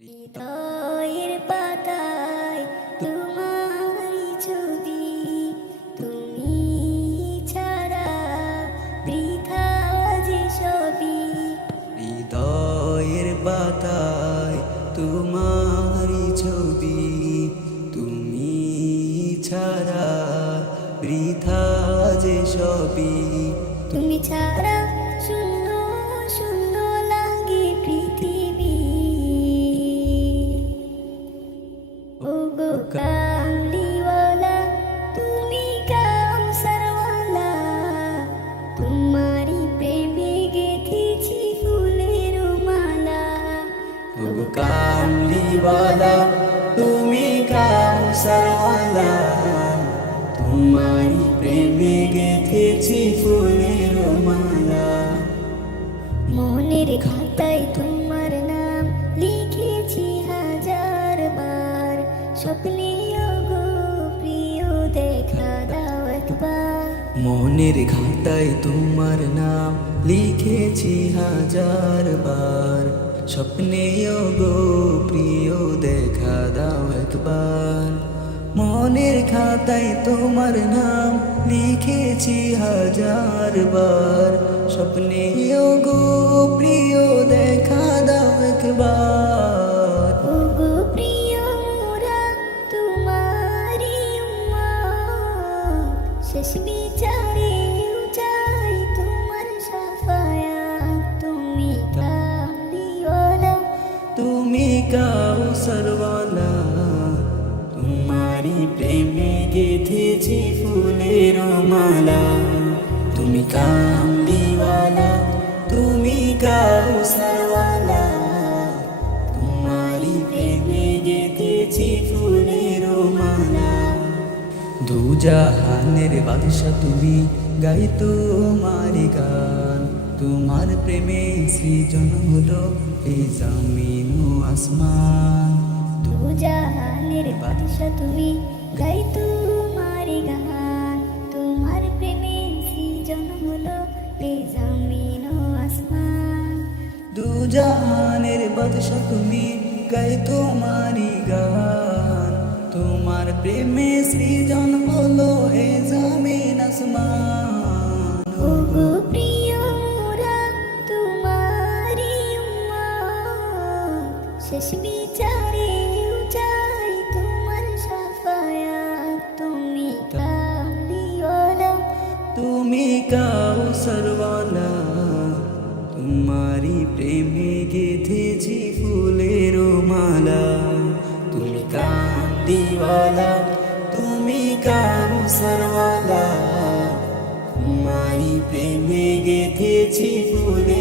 হৃদয়ের পাতায় তোমারি ছবি তুমি ছাড়া বৃথা যে ছবি হৃদয়ের ছবি তুমি ছাড়া বৃথা তুমি ছাড়া কামলিওয়ালা তুমি কাউসারওয়ালা তোমারই প্রেমে গেথেছি ফুলের মালা। মনের খাতায় তোমার নাম লিখেছি হাজার বার। স্বপ্নে প্রিয় দেখা দাও একবার। মনের খাতায় তোমার নাম লিখেছি হাজার বার। স্বপ্নে গো মনের খাতায় তোমার নাম লিখেছি হাজার বার। স্বপ্নে গো প্রিয় দেখা দাও একবার। ওগো প্রিয় মোরা তোমারি শেষ বিচারে চাই তোমার সাফায়াত। তুমি প্রেমে গেথেছি ফুলের মালা। তুমি কামলিওয়ালা তুমি কাউসারওয়ালা তোমারি প্রেমে গেথেছি ফুলের মালা। দু জাহানের বাদশা তুমি, গাই তোমার গান। তোমার প্রেমে সৃজন হলো এই জমিন আসমান। বাদশা তুমি গাই তোমার গান তোমার প্রেমে সৃজন হলো এ জমিন ও আসমান। দু জাহানের বাদশা তুমি গাই তোমারি গান তোমার প্রেমে সৃজন হলো এ জমিন আসমান। ওগো প্রিয় শেষ বিচারে তুমি কাউসারওয়ালা তোমারি প্রেমে গেঁথেছি ফুলের মালা। তুমি কান্দিওয়ালা তুমি কাউ সর্বালা তোমারি প্রেমে গেঁথেছি ফুলের